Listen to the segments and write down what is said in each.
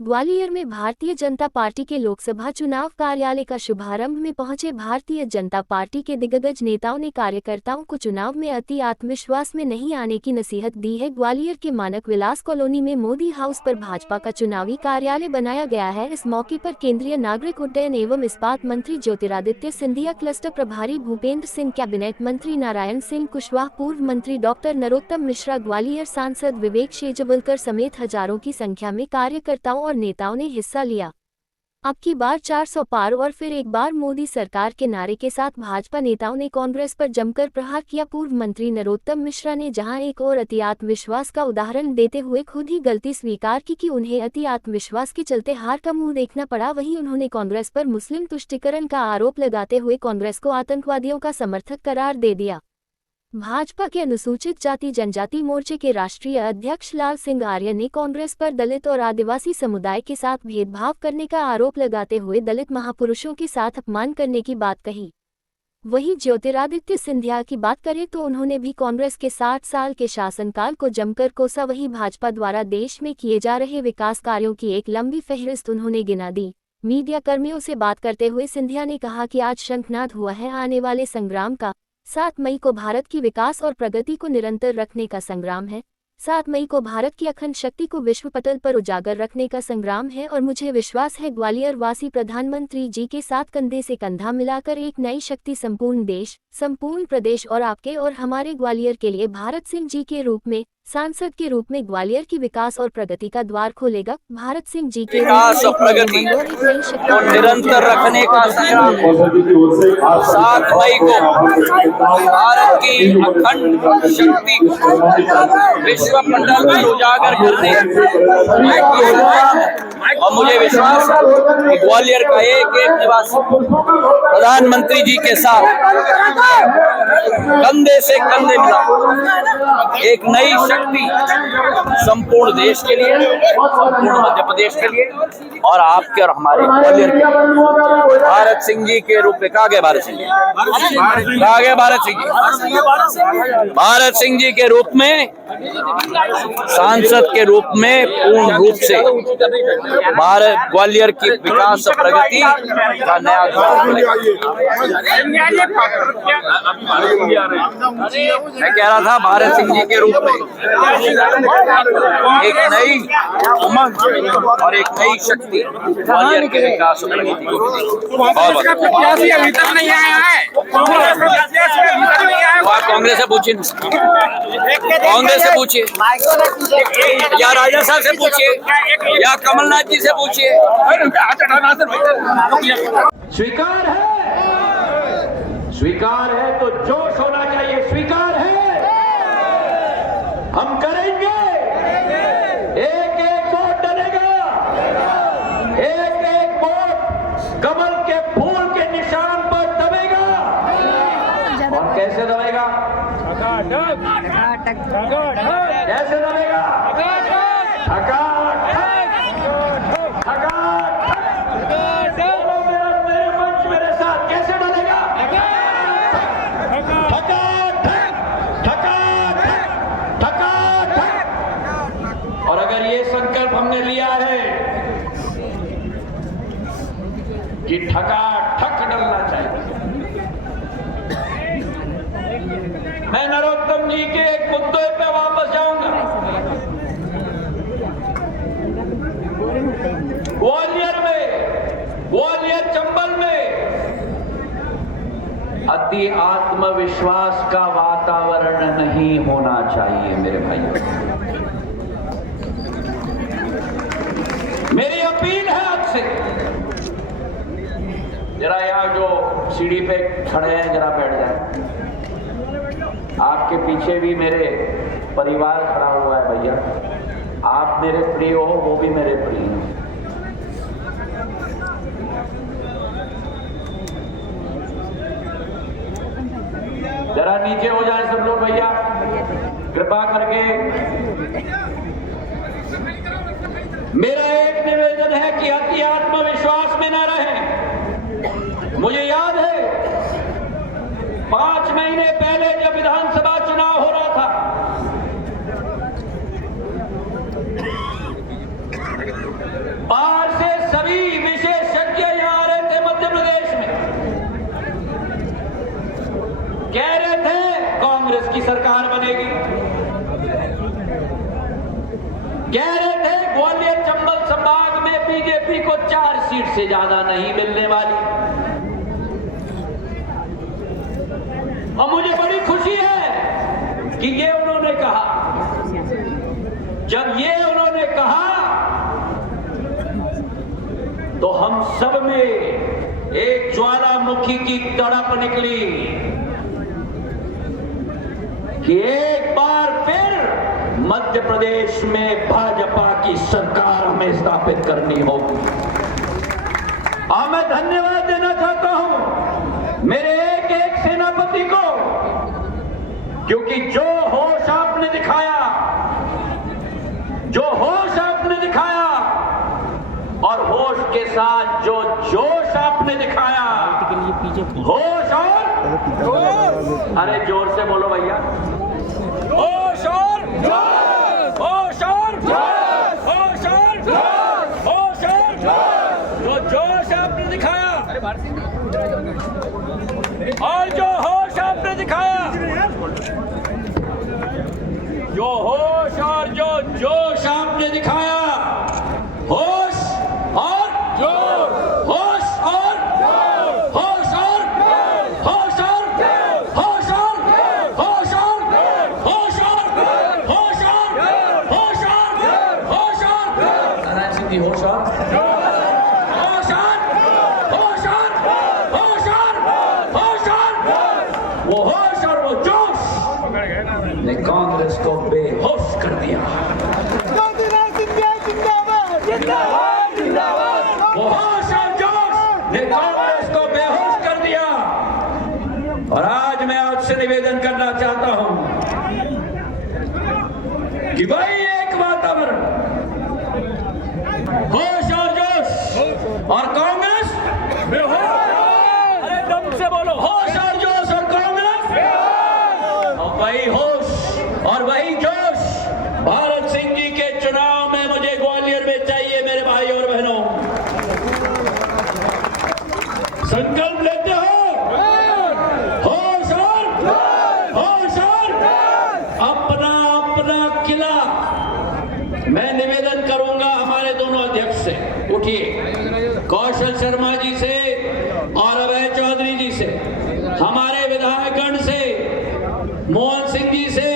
ग्वालियर में भारतीय जनता पार्टी के लोकसभा चुनाव कार्यालय का शुभारंभ में पहुंचे भारतीय जनता पार्टी के दिग्गज नेताओं ने कार्यकर्ताओं को चुनाव में अति आत्मविश्वास में नहीं आने की नसीहत दी है। ग्वालियर के मानक विलास कॉलोनी में मोदी हाउस पर भाजपा का चुनावी कार्यालय बनाया गया है। इस मौके पर केंद्रीय नागरिक उड्डयन एवं इस्पात मंत्री ज्योतिरादित्य सिंधिया, क्लस्टर प्रभारी भूपेंद्र सिंह, कैबिनेट मंत्री नारायण सिंह कुशवाहा, पूर्व मंत्री डॉक्टर नरोत्तम मिश्रा, ग्वालियर सांसद विवेक शेजवलकर समेत हजारों की संख्या में कार्यकर्ताओं और नेताओं ने हिस्सा लिया। अब की बार 400 पार और फिर एक बार मोदी सरकार के नारे के साथ भाजपा नेताओं ने कांग्रेस पर जमकर प्रहार किया। पूर्व मंत्री नरोत्तम मिश्रा ने जहां एक और अति आत्मविश्वास का उदाहरण देते हुए खुद ही गलती स्वीकार की कि उन्हें अति आत्मविश्वास के चलते हार का मुंह देखना पड़ा, वहीं उन्होंने कांग्रेस पर मुस्लिम तुष्टीकरण का आरोप लगाते हुए कांग्रेस को आतंकवादियों का समर्थक करार दे दिया। भाजपा के अनुसूचित जाति जनजाति मोर्चे के राष्ट्रीय अध्यक्ष लाल सिंह आर्य ने कांग्रेस पर दलित और आदिवासी समुदाय के साथ भेदभाव करने का आरोप लगाते हुए दलित महापुरुषों के साथ अपमान करने की बात कही। वहीं ज्योतिरादित्य सिंधिया की बात करें तो उन्होंने भी कांग्रेस के 60 साल के शासनकाल को जमकर कोसा। वहीं भाजपा द्वारा देश में किए जा रहे विकास कार्यों की एक लंबी फहरिस्त उन्होंने गिना दी। मीडिया कर्मियों से बात करते हुए सिंधिया ने कहा कि आज शंखनाद हुआ है आने वाले संग्राम का। 7 मई को भारत की विकास और प्रगति को निरंतर रखने का संग्राम है। 7 मई को भारत की अखंड शक्ति को विश्व पटल पर उजागर रखने का संग्राम है और मुझे विश्वास है ग्वालियर वासी प्रधानमंत्री जी के साथ कंधे से कंधा मिलाकर एक नई शक्ति संपूर्ण देश, संपूर्ण प्रदेश और आपके और हमारे ग्वालियर के लिए भारत सिंह जी के रूप में, सांसद के रूप में ग्वालियर की विकास और प्रगति का द्वार खोलेगा। भारत सिंह जी के विकास और प्रगति को निरंतर रखने का संग्राम 7 मई को भारत की अखंड शक्ति को विश्व मंडल में उजागर करने और मुझे विश्वास है कि ग्वालियर का एक एक निवासी प्रधानमंत्री जी के साथ कंधे से कंधे मिला एक नई शक्ति संपूर्ण देश के लिए, संपूर्ण मध्य प्रदेश के लिए और आपके और हमारे ग्वालियर के भारत सिंह जी के रूप में कागे भारत सिंह जी कागे भारत सिंह जी के रूप में सांसद के रूप में पूर्ण रूप से भारत ग्वालियर की विकास और प्रगति का नया मैं कह रहा था भारत सिंह जी के रूप में एक नई उमंग और एक नई शक्ति ग्वालियर के विकास और प्रगति और कांग्रेस से पूछिए, कांग्रेस से पूछिए या राजा साहब से पूछिए या कमलनाथ जी से पूछिए। स्वीकार है तो जोश होना चाहिए। स्वीकार है, हम करेंगे। एक एक वोट डलेगा, एक एक वोट कमल के फूल के निशान पर दबेगा। और कैसे दबेगा? कैसे दबेगा? मेरे मंच मेरे साथ कैसे डलेगा? और अगर ये संकल्प हमने लिया है कि ठक डलना चाहिए, मैं नरोत्तम जी के एक मुद्दे पे वापस जाऊंगा। ग्वालियर चंबल में अति आत्मविश्वास का वातावरण नहीं होना चाहिए। मेरे भाइयों, मेरी अपील है आपसे, जरा यहाँ जो सीढ़ी पे खड़े हैं जरा बैठ जाए। आपके पीछे भी मेरे परिवार खड़ा हुआ है भैया, आप मेरे प्रिय हो, वो भी मेरे प्रिय हैं। जरा नीचे हो जाए सब लोग भैया, कृपा करके। मेरा एक निवेदन है कि अति आत्मविश्वास में न रहें। मुझे याद है 5 महीने पहले जब विधानसभा चुनाव हो रहा था, 5 सभी विशेषज्ञ यहाँ आ रहे थे मध्य प्रदेश में, कह रहे थे कांग्रेस की सरकार बनेगी, कह रहे थे ग्वालियर चंबल संभाग में बीजेपी को 4 सीट से ज्यादा नहीं मिलने वाली। और मुझे बड़ी खुशी है कि ये उन्होंने कहा। जब ये उन्होंने कहा तो हम सब में एक ज्वालामुखी की तड़प निकली कि एक बार फिर मध्य प्रदेश में भाजपा की सरकार हमें स्थापित करनी होगी। और मैं धन्यवाद देना चाहता हूं मेरे एक एक सेनापति को, क्योंकि जो होश आपने दिखाया, जो होश आपने दिखाया और होश के साथ जो जोश आपने दिखाया, होश और अरे जोर से बोलो भैया, होश और होश और होश और होश और जो जोश आपने दिखाया और जो होश आपने दिखाया, जो होश और जो जोश आपने दिखाया, होश और जोश, होश और होश और होश और होश और होश और होश और होश और होश और होश और नारायण सिंह जी होश और होश और होश और होश और होश और वो होश और वो जोश ने कांग्रेस को बेहोश कर दिया। वो होश और जोश ने कांग्रेस को बेहोश कर दिया। और आज मैं आपसे निवेदन करना चाहता हूं कि भाई एक वातावरण होश और जोश और कांग्रेस बेहोश। अरे दम से बोलो, होश और जोश और कांग्रेस और वही होश और वही जोश भारत सिंह जी के चुनाव में मुझे ग्वालियर में चाहिए। मेरे भाई और बहनों, संकल्प लेते हो, होश और अपना अपना किला। मैं निवेदन करूंगा हमारे दोनों अध्यक्ष से, उठिए, कौशल शर्मा जी से और अभय चौधरी जी से, हमारे विधायकगण से, मोहन सिंह जी से,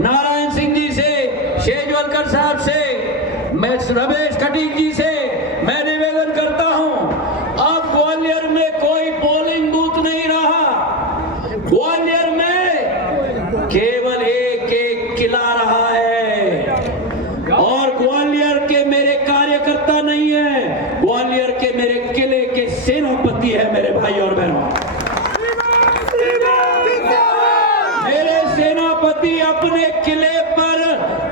नारायण सिंह जी से, शेजवलकर साहब से, मैं रमेश खटीक जी से मैं निवेदन करता हूं, अब ग्वालियर में कोई पोलिंग बूथ नहीं रहा। ग्वालियर में केवल एक एक किला रहा है। और ग्वालियर के मेरे कार्यकर्ता नहीं है, ग्वालियर के मेरे किले के सेनापति है। मेरे भाई और बहनों, मेरे सेनापति अपने किले पर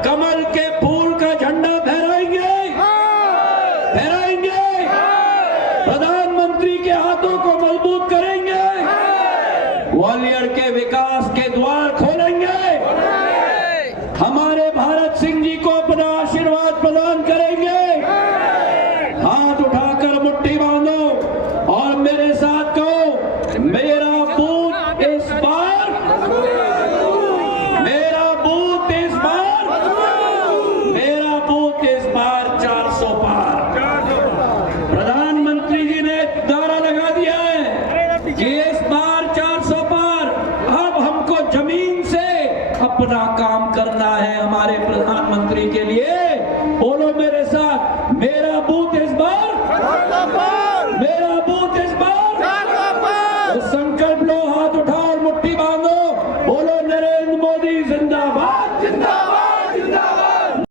कमल के फूल का झंडा फहराएंगे, फहराएंगे, प्रधानमंत्री के हाथों को मजबूत करेंगे, ग्वालियर के विकास के द्वार खोलेंगे, हमारे भारत सिंह जी को अपना आशीर्वाद प्रदान करेंगे। हाथ उठाकर मुट्ठी बांधो और मेरे साथ कहो, मेरा बूथ इस बार, मेरा बूथ इस बार, मेरा बूथ इस बार 400 पार। प्रधानमंत्री जी ने नारा लगा दिया है कि इस बार 400 पार। अब हमको जमीन से अपना काम करना है हमारे प्रधानमंत्री के लिए। बोलो मेरे साथ, मेरा बूथ इस बार, मेरा बूथ इस बार। तो संकल्प लो, हाथ उठाओ और मुट्ठी बांधो, बोलो नरेंद्र मोदी जिंदाबाद, जिंदाबाद, जिंदाबाद।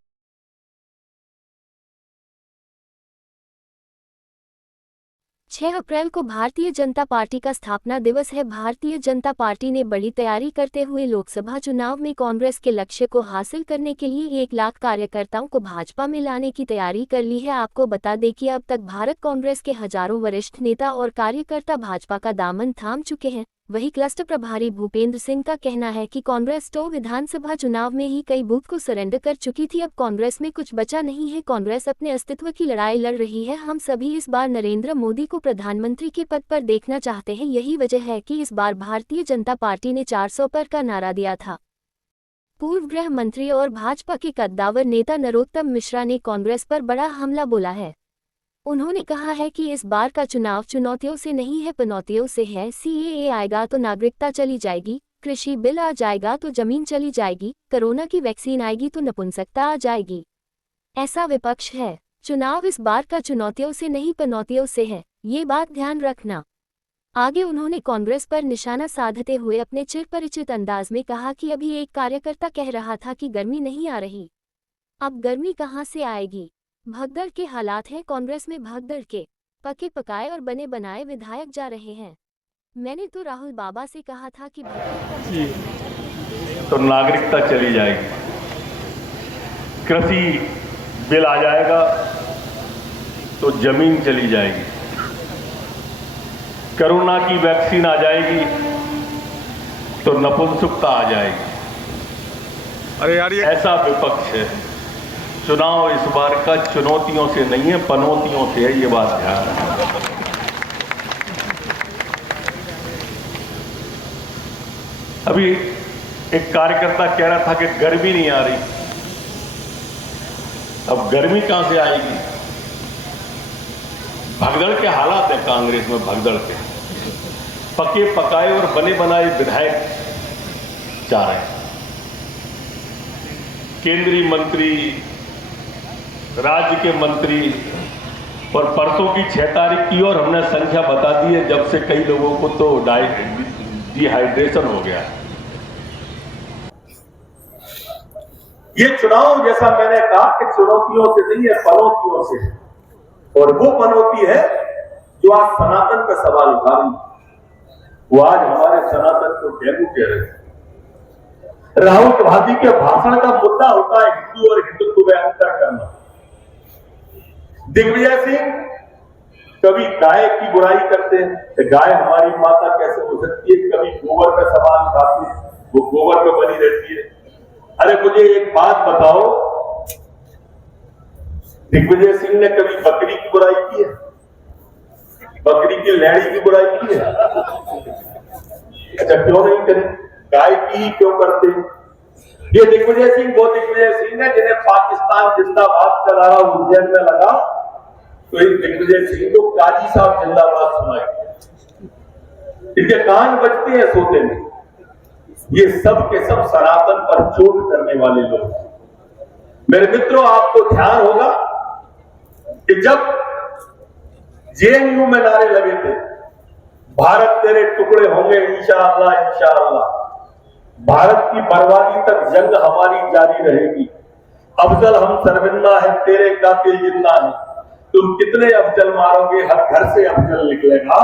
6 अप्रैल को भारतीय जनता पार्टी का स्थापना दिवस है। भारतीय जनता पार्टी ने बड़ी तैयारी करते हुए लोकसभा चुनाव में कांग्रेस के लक्ष्य को हासिल करने के लिए 1 लाख कार्यकर्ताओं को भाजपा में लाने की तैयारी कर ली है। आपको बता दें कि अब तक भारत कांग्रेस के हजारों वरिष्ठ नेता और कार्यकर्ता भाजपा का दामन थाम चुके हैं। वहीं क्लस्टर प्रभारी भूपेंद्र सिंह का कहना है कि कांग्रेस तो विधानसभा चुनाव में ही कई बूथ को सरेंडर कर चुकी थी, अब कांग्रेस में कुछ बचा नहीं है। कांग्रेस अपने अस्तित्व की लड़ाई लड़ रही है। हम सभी इस बार नरेंद्र मोदी को प्रधानमंत्री के पद पर देखना चाहते हैं। यही वजह है कि इस बार भारतीय जनता पार्टी ने 400 पार का नारा दिया था। पूर्व गृह मंत्री और भाजपा के कद्दावर नेता नरोत्तम मिश्रा ने कांग्रेस पर बड़ा हमला बोला है। उन्होंने कहा है कि इस बार का चुनाव चुनौतियों से नहीं है, पनौतियों से है। CAA आएगा तो नागरिकता चली जाएगी, कृषि बिल आ जाएगा तो जमीन चली जाएगी, कोरोना की वैक्सीन आएगी तो नपुंसकता आ जाएगी। ऐसा विपक्ष है। चुनाव इस बार का चुनौतियों से नहीं पनौतियों से है, ये बात ध्यान रखना। आगे उन्होंने कांग्रेस पर निशाना साधते हुए अपने चिरपरिचित अंदाज में कहा कि अभी एक कार्यकर्ता कह रहा था कि गर्मी नहीं आ रही, अब गर्मी कहां से आएगी। भगदड़ के हालात हैं कांग्रेस में। भगदड़ के पके पकाए और बने बनाए विधायक जा रहे हैं। मैंने तो राहुल बाबा से कहा था कि तो नागरिकता चली जाएगी, कृषि बिल आ जाएगा तो जमीन चली जाएगी, कोरोना की वैक्सीन आ जाएगी तो नपुंसकता आ जाएगी। अरे यार, ये ऐसा विपक्ष है। चुनाव इस बार का चुनौतियों से नहीं है, पनौतियों से है, ये बात ध्यान रखना। अभी एक कार्यकर्ता कह रहा था कि गर्मी नहीं आ रही, अब गर्मी कहां से आएगी। भगदड़ के हालात है कांग्रेस में, भगदड़ के पके पकाए और बने बनाए विधायक जा रहे हैं। केंद्रीय मंत्री, राज्य के मंत्री, और परसों की 6 तारीख की और हमने संख्या बता दी है, जब से कई लोगों को तो डिहाइड्रेशन हो गया। ये चुनाव, जैसा मैंने कहा कि चुनौतियों से नहीं है, पनौतियों से है। और वो पनौती है जो आज सनातन का सवाल उठा रही। वो आज हमारे सनातन को डेंगू कह रहे हैं। राहुल गांधी के भाषण का मुद्दा होता है हिंदू और हिंदुत्व में अंतर करना। दिग्विजय सिंह कभी गाय की बुराई करते हैं कि गाय हमारी माता कैसे हो सकती है, कभी गोबर का सवाल उठाते हैं, वो गोबर में बनी रहती है। अरे मुझे एक बात बताओ, दिग्विजय सिंह ने कभी बकरी की बुराई की है? बकरी की लैड़ी की बुराई की है? अच्छा, क्यों नहीं करें? गाय की ही क्यों करते हैं? ये दिग्विजय सिंह वो दिग्विजय सिंह है जिन्हें पाकिस्तान जिंदाबाद का नारा उज्जैन में लगा तो एक दिग्विजय सिंह को काजी साहब जिंदाबाद सुनाए। इनके कान बजते हैं सोते में। ये सब के सब सनातन पर चोट करने वाले लोग। मेरे मित्रों, आपको ध्यान होगा कि जब JNU में नारे लगे थे, भारत तेरे टुकड़े होंगे इंशाअल्लाह इंशाअल्लाह, भारत की बर्बादी तक जंग हमारी जारी रहेगी, अफजल हम शर्मिंदा है तेरे कातिल जिंदा है, तुम कितने अफजल मारोगे हर घर से अफजल निकलेगा।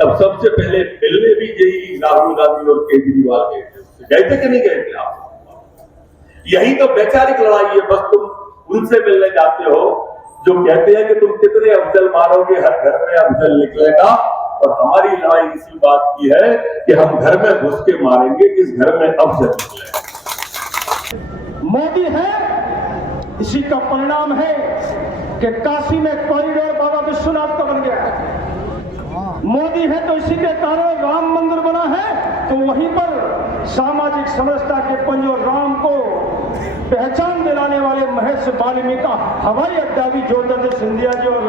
तब सबसे पहले मिलने भी यही राहुल गांधी और केजरीवाल गए थे कि नहीं गए थे आप? यही तो वैचारिक लड़ाई है। बस तुम उनसे मिलने जाते हो जो कहते हैं कि तुम कितने अफजल मारोगे हर घर में अफजल निकलेगा, और हमारी लड़ाई इसी बात की है कि हम घर में घुस के मारेंगे जिस घर में अफजल निकलेगा। मोदी है, इसी का परिणाम है कि काशी में कॉरिडोर बाबा विश्वनाथ का बन गया। मोदी है तो इसी के कारण राम मंदिर बना है, तो वहीं पर सामाजिक समरसता के पंज और राम को पहचान दिलाने वाले महर्षि वाल्मीकि का हवाई अड्डा भी ज्योतिरादित्य सिंधिया जी और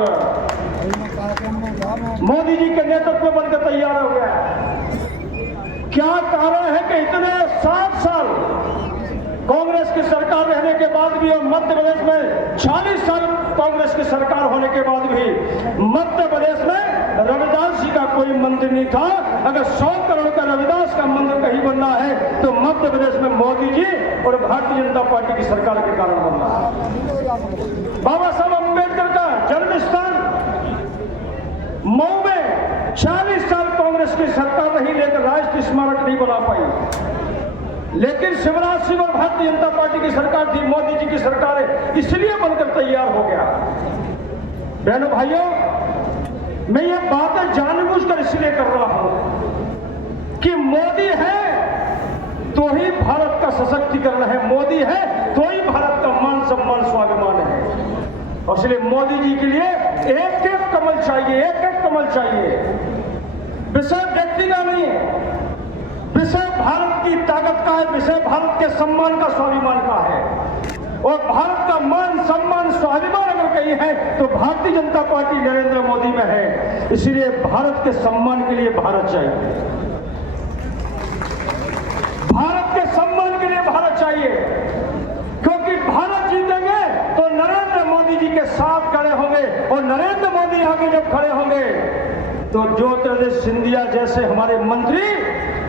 मोदी जी के नेतृत्व में बनकर तैयार हो गया। क्या कारण है कि इतने 7 साल कांग्रेस की सरकार रहने के बाद भी और मध्य प्रदेश में 40 साल कांग्रेस की सरकार होने के बाद भी मध्य प्रदेश में रविदास जी का कोई मंदिर नहीं था। अगर 100 करोड़ का रविदास का मंदिर कहीं बनना है तो मध्य प्रदेश में मोदी जी और भारतीय जनता पार्टी की सरकार के कारण बनना है। बाबा साहब अम्बेडकर का जन्म स्थान मऊ में 40 साल कांग्रेस की सरकार रही, लेकर राष्ट्रीय स्मारक नहीं बना पाई। लेकिन शिवराज सिंह और भारतीय जनता पार्टी की सरकार थी, मोदी जी की सरकार है, इसलिए बनकर तैयार हो गया। बहनों भाइयों, मैं ये बातें जानबूझकर इसलिए कर रहा हूं कि मोदी है तो ही भारत का सशक्तिकरण है, मोदी है तो ही भारत का मान सम्मान स्वाभिमान है। और इसलिए मोदी जी के लिए एक एक कमल चाहिए, एक एक कमल चाहिए। विषय व्यक्ति का नहीं है, विषय भारत की ताकत का है, विषय भारत के सम्मान का स्वाभिमान का है। और भारत का मान सम्मान स्वाभिमान अगर कहीं है तो भारतीय जनता पार्टी नरेंद्र मोदी में है। इसलिए भारत के सम्मान के लिए भारत चाहिए, भारत के सम्मान के लिए भारत चाहिए, क्योंकि भारत जीतेंगे तो नरेंद्र मोदी जी के साथ खड़े होंगे। और नरेंद्र मोदी आगे जब खड़े होंगे तो ज्योतिरादित्य सिंधिया जैसे हमारे मंत्री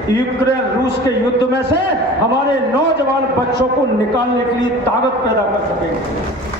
यूक्रेन रूस के युद्ध में से हमारे नौजवान बच्चों को निकालने के लिए ताकत पैदा कर सकेंगे।